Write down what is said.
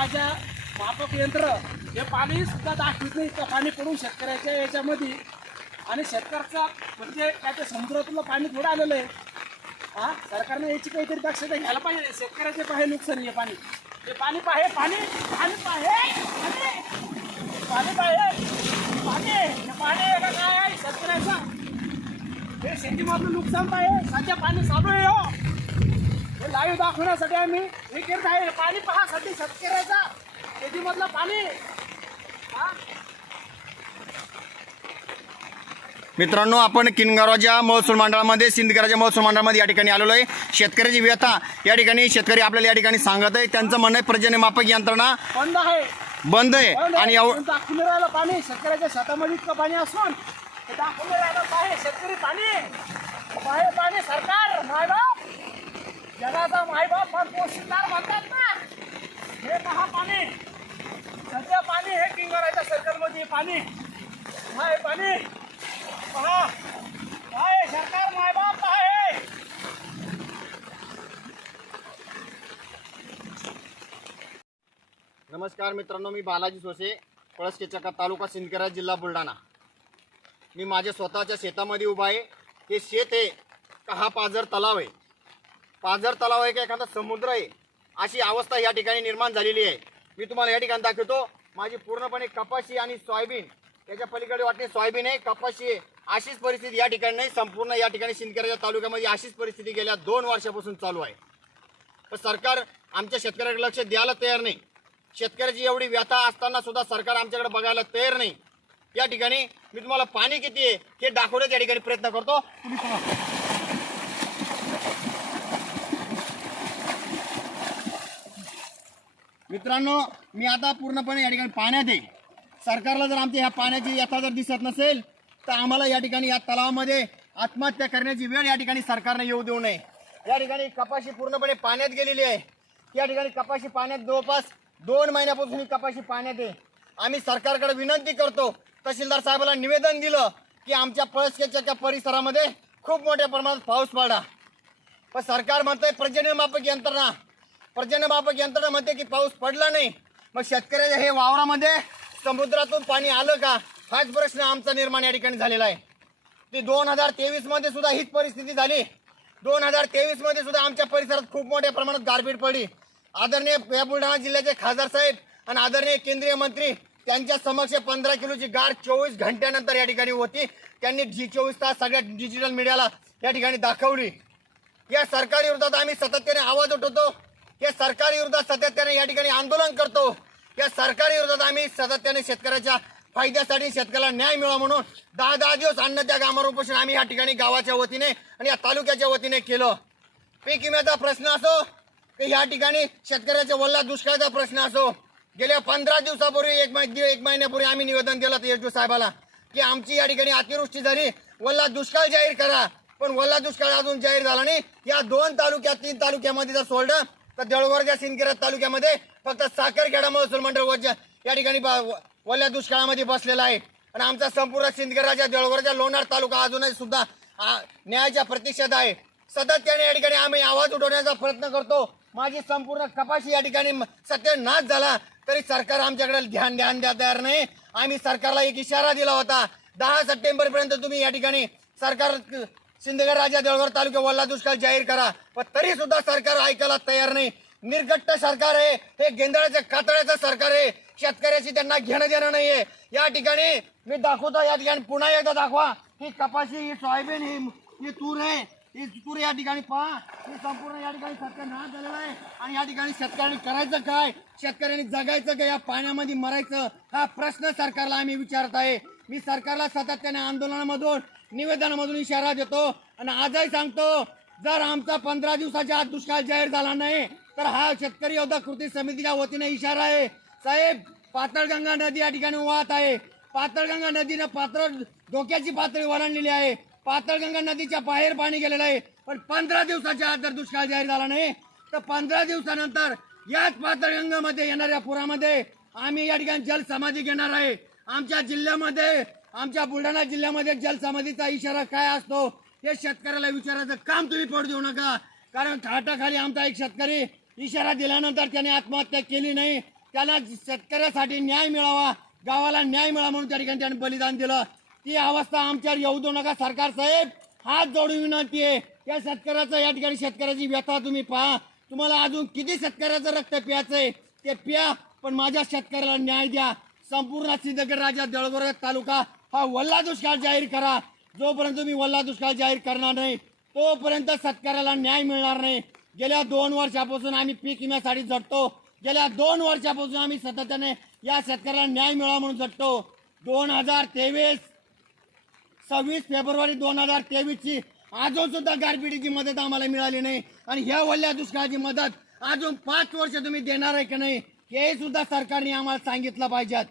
राजा मापक यंत्र हे पाणी सुद्धा दाखवित नाही. इतकं पाणी पडून शेतकऱ्याच्या याच्यामध्ये. आणि शेतकऱ्याचा म्हणजे काय ते समुद्रातलं पाणी थोडं आलेलं आहे. हा? सरकारने याची काहीतरी दक्षता घ्यायला पाहिजे. शेतकऱ्याचे पाहे नुकसान हे पाणी. हे पाणी पाहे पाणी पाणी पाहे पाणी. पाणी पाहे पाणी. हे पाणी काय? आहे शेतकऱ्याचं. हे शेतीमधलं नुकसान पाहिजे सध्या पाणी चालू आहे हो. हे लाईव्ह दाखवण्यासाठी आम्ही हे करत आहे. पाणी पहा साठी शेतकऱ्याचा. शेतीमधलं पाणी. हा? मित्रांनो आपण किनगावच्या महसूल मंडळामध्ये सिंदगराच्या महसूल मंडळामध्ये या ठिकाणी आलेलो आहे. शेतकऱ्याची व्यथा या ठिकाणी शेतकरी आपल्याला या ठिकाणी सांगत आहे. त्यांचं म्हणणं आहे पर्जन्यमापक यंत्रणा बंद आहे. बंद आहे. आणि पण दाखवून नाही राहिलं पाणी. शेतकऱ्याच्या शेतामध्ये इतकं पाणी असून दाखवून राहिलं पाहे शेतकरी पाणी. पाणी सरकार. जगाचा मायबाप पण पोषितार म्हणतात ना. हे पहा पाणी. सध्या पाणी हे किंगराच्या सर्कलमध्ये पाणी. हाय पाणी. पहा. काय सरकार मायबाप आहे. नमस्कार मित्रांनो मी बालाजी सोसे पळसकेचका तालुका सिंदखेडा जिल्हा बुलढाणा. मी माझ्या स्वतःच्या शेतामध्ये उभा आहे. हे शेत आहे का हा पाझर तलाव आहे. पाझर तलाव आहे का एखादा समुद्र आहे? अशी अवस्था या ठिकाणी निर्माण झालेली आहे. मी तुम्हाला या ठिकाणी दाखवतो माझी पूर्णपणे कपाशी आणि सोयाबीन त्याच्या पलीकडे वाटते सोयाबीन आहे. कपाशी आहे. अशीच परिस्थिती या ठिकाणी नाही संपूर्ण या ठिकाणी शिंदखेड्याच्या तालुक्यामध्ये अशीच परिस्थिती गेल्या दोन वर्षापासून चालू आहे. पण सरकार आमच्या शेतकऱ्याकडे लक्ष द्यायला तयार नाही. शेतकऱ्याची एवढी व्यथा असताना सुद्धा सरकार आमच्याकडे बघायला तयार नाही. या ठिकाणी मी तुम्हाला पाणी किती आहे हे दाखवण्याचा या ठिकाणी प्रयत्न करतो तुम्ही पहा. मित्रांनो मी आता पूर्णपणे या ठिकाणी पाण्यात आहे. सरकारला जर आमच्या ह्या पाण्याची व्यथा जर दिसत नसेल तर आम्हाला या ठिकाणी या तलावामध्ये आत्महत्या करण्याची वेळ या ठिकाणी सरकारने येऊ देऊ नये. या ठिकाणी कपाशी पूर्णपणे पाण्यात गेलेली आहे. या ठिकाणी कपाशी पाण्यात जवळपास दोन महिन्यापासून ही कपाशी पाण्यात आहे. आम्ही सरकारकडे विनंती करतो तहसीलदार साहेबाला निवेदन दिलं की आमच्या पळसकेच्या परिसरामध्ये खूप मोठ्या प्रमाणात पाऊस पडला पण सरकार म्हणतंय पर्जन्यमापक यंत्रणा पर्जन्यमापक यंत्रणा म्हणते की पाऊस पडला नाही. मग शेतकऱ्याच्या हे वावरामध्ये समुद्रातून पाणी आलं का? हाच प्रश्न आमचा निर्माण या ठिकाणी झालेला आहे. ती दोन हजार तेवीसमध्ये सुद्धा हीच परिस्थिती झाली. दोन हजार तेवीसमध्ये सुद्धा आमच्या परिसरात खूप मोठ्या प्रमाणात गारपीट पडली. आदरणीय या बुलढाणा जिल्ह्याचे खासदार साहेब आणि आदरणीय केंद्रीय मंत्री त्यांच्या समक्ष पंधरा किलोची गार चोवीस घंट्यानंतर या ठिकाणी होती. त्यांनी जी चोवीस तास सगळ्या डिजिटल मीडियाला या ठिकाणी दाखवली. या सरकारी विरोधात आम्ही सातत्याने आवाज उठवतो. या सरकारी विरोधात सातत्याने या ठिकाणी आंदोलन करतो. या सरकारी विरोधात आम्ही सातत्याने शेतकऱ्याच्या फायद्यासाठी शेतकऱ्याला न्याय मिळावा म्हणून दहा दहा दिवस अन्न त्या कामावर उपोषण आम्ही या ठिकाणी गावाच्या वतीने आणि या तालुक्याच्या वतीने केलं. पीक विम्याचा प्रश्न असो की या ठिकाणी शेतकऱ्याच्या वल्ला दुष्काळाचा प्रश्न असो. गेल्या पंधरा दिवसापूर्वी एक महिने एक महिन्यापूर्वी आम्ही निवेदन दिलं येजू साहेबाला की आमची या ठिकाणी अतिवृष्टी झाली वल्ला दुष्काळ जाहीर करा. पण वल्ला दुष्काळ अजून जाहीर झाला नाही. या दोन तालुक्यात तीन तालुक्यामध्ये जर सोडलं तर देळवरच्या सिंदखेडा तालुक्यामध्ये फक्त साखरखेडा महसूल मंडळ वरच्या या ठिकाणी वल्या दुष्काळामध्ये बसलेला आहे. आणि आमचा संपूर्ण सिंदखेडाच्या देळवरच्या लोणार तालुका अजूनही सुद्धा न्यायाच्या प्रतीक्षेत आहे. सातत्याने या ठिकाणी आम्ही आवाज उठवण्याचा प्रयत्न करतो. माझी संपूर्ण कपाशी या ठिकाणी सत्यनाश झाला तरी सरकार आमच्याकडे ध्यान ध्यान द्या तयार नाही. आम्ही सरकारला एक इशारा दिला होता. दहा सप्टेंबर पर्यंत तुम्ही या ठिकाणी सरकार सिंदगड राजा देळघर तालुक्यात वल्ला दुष्काळ जाहीर करा. पण तरी सुद्धा सरकार ऐकायला तयार नाही. निर्गट्ट सरकार आहे. हे गेंदळाचं कातळ्याचं सरकार आहे. शेतकऱ्याशी त्यांना घेणं देणं नाहीये. या ठिकाणी मी दाखवतो या ठिकाणी पुन्हा एकदा दाखवा. ही कपाशी ही सोयाबीन ही ही तूर आहे. ही तूर या ठिकाणी पहा. ही संपूर्ण या ठिकाणी सत्यानाश झालेला आहे. आणि या ठिकाणी शेतकऱ्यांनी करायचं काय? शेतकऱ्यांनी जगायचं काय? या पाण्यामध्ये मरायचं? हा प्रश्न सरकारला आम्ही विचारत आहे. मी सरकारला सातत्याने आंदोलनामधून निवेदनामधून इशारा देतो आणि आजही सांगतो जर आमचा पंधरा दिवसाच्या आत दुष्काळ जाहीर झाला नाही तर हा शेतकरी योद्धा कृती समितीच्या वतीने इशारा आहे. साहेब पातळगंगा नदी या ठिकाणी वाहत आहे. पातळगंगा नदीनं पात्र धोक्याची पातळी वरणलेली आहे. पातळगंगा नदीच्या बाहेर पाणी गेलेलं आहे. पण पंधरा दिवसाच्या आत जर दुष्काळ जाहीर झाला नाही तर पंधरा दिवसानंतर याच पातळगंगामध्ये येणाऱ्या पुरामध्ये आम्ही या ठिकाणी जलसमाधी घेणार आहे. आमच्या जिल्ह्यामध्ये आमच्या बुलढाणा जिल्ह्यामध्ये जलसमाधीचा इशारा काय असतो हे शेतकऱ्याला विचारायचं काम तुम्ही पडू देऊ नका. कारण थाटाखाली आमचा एक शेतकरी इशारा दिल्यानंतर त्याने आत्महत्या केली नाही. त्याला शेतकऱ्यासाठी न्याय मिळावा गावाला न्याय मिळावा म्हणून त्या ठिकाणी त्याने बलिदान दिलं. ती अवस्था आमच्यावर येऊ देऊ नका सरकार साहेब. हात जोडून विनंती आहे. या शेतकऱ्याचं या ठिकाणी शेतकऱ्याची व्यथा तुम्ही पहा. तुम्हाला अजून किती शेतकऱ्याचं रक्त प्यायचं आहे ते प्या पण माझ्या शेतकऱ्याला न्याय द्या. संपूर्ण सिद्धगड राजा देळगोर तालुका हा वल्ला दुष्काळ जाहीर करा. जोपर्यंत तुम्ही वल्ला दुष्काळ जाहीर करणार नाही तोपर्यंत शेतकऱ्याला न्याय मिळणार नाही. गेल्या दोन वर्षापासून आम्ही पीक विम्यासाठी झटतो गेल्या दोन वर्षापासून आम्ही सातत्याने या शेतकऱ्याला न्याय मिळावा म्हणून झटतो दोन हजार तेवीस सव्वीस फेब्रुवारी दोन हजार तेवीसची अजून सुद्धा गारपिटीची मदत आम्हाला मिळाली नाही. आणि ह्या वल्ल्या दुष्काळाची मदत अजून पाच वर्ष तुम्ही देणार आहे की नाही हे सुद्धा सरकारने आम्हाला सांगितलं पाहिजेत.